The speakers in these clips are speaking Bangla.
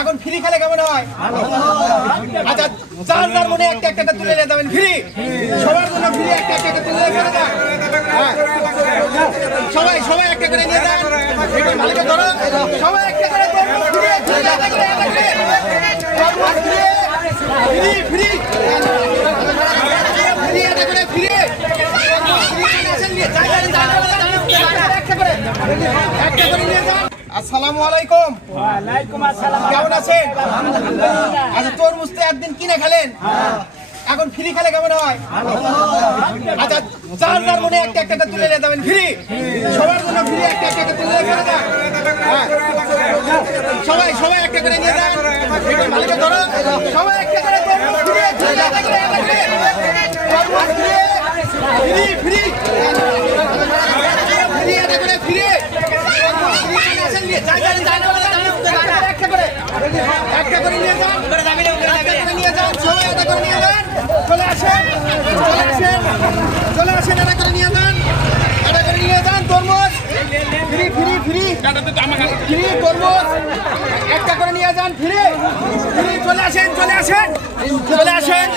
এখন ফ্রি খেলে কেমন হয়? আচ্ছা মনে একটা একটা তুলে ফ্রি? সবার একটা তুলে হ্যাঁ। সবাই সবাই একটা করে একটা করে একটা করে নিয়ে যান। আসসালামু আলাইকুম। ওয়ালাইকুম আসসালাম। কেমন আছেন? আচ্ছা তরমুজ তো একদিন কিনে খেলেন? এখন ফ্রি খেলে কেমন হয়? আচ্ছা চার চার মনে একটা একটা তুলে নিয়ে যাবেন ফ্রি? সবার জন্য ফ্রি একটা একটা তুলে নিয়ে যান হ্যাঁ। সবাই সবাই একটা করে নিয়ে যান। মালিকে ধরো সবাই একটা করে ফ্রি ফ্রি ফ্রি একটা করে ফ্রি একটা করে একটা করে নিয়ে যান একটা করে নিয়ে যান সবাই একটা করে নিয়ে যান চলে আসেন চলে আসেন চলে আসেন একটা করে নিয়ে যান একটা করে নিয়ে যান তরমুজ ফ্রি ফ্রি ফ্রি ফ্রি তরমুজ একটা করে নিয়ে যান ফ্রি ফ্রি চলে আসেন চলে আসেন চলে আসেন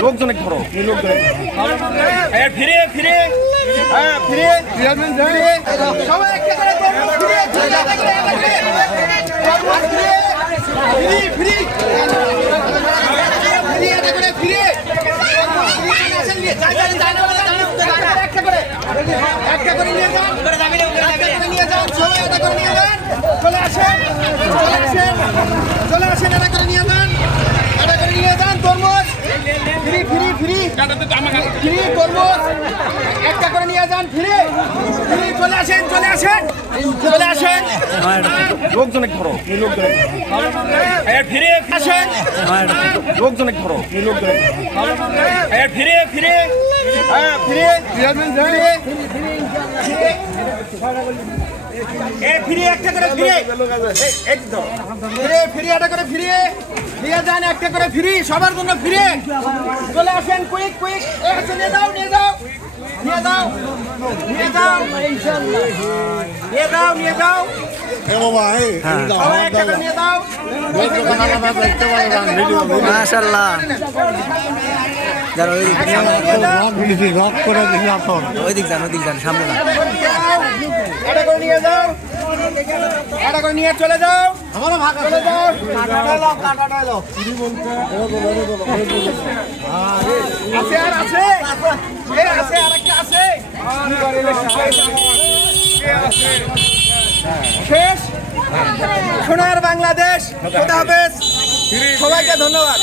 লোকজনে ধরো লোকজনে ফিরে ফিরে হ্যাঁ ফিরে সবাই একটা করে তরমুজ একটা করে নিয়ে যান নিয়ে যান সবাই একটা করে নিয়ে যান চলে আসেন চলে আসেন চলে আসেন করে নিয়ে যান একটা করে নিয়ে যান তরমুজ ফ্রি। Free free free. তরমুজ একটা করে নিয়ে যান, ফ্রি ফ্রি চলে আসেন চলে আসেন চলে আসেন লোকজনে ধরো। ফিরে আসেন লোকজনে ধরো। লোকজনে ফিরে ফিরে। ফিরে। ফিরে একটা করে ফিরে। ফিরে ফিরে একটা করে ফিরে। নিয়ে যান একটা করে ফ্রি। সবার জন্য ফিরে। চলে আসেন কুইক কুইক এ হাতে নিয়ে যাও নিয়ে যাও। নিয়ে যাও। নিয়ে যাও। নিয়ে যাও নিয়ে যাও। সবাই একটা করে নিয়ে যাও মাশাআল্লাহ যারা ওই ওই দিক যান ওই যান সামনে যান। করে নিয়ে যাও। এটা করে নিয়ে চলে যাও। আমারও ভাগ চলে যাও। আছে আর আছে। আছে আরেকটা আছে। শেষ সোনার বাংলাদেশ সবাইকে ধন্যবাদ।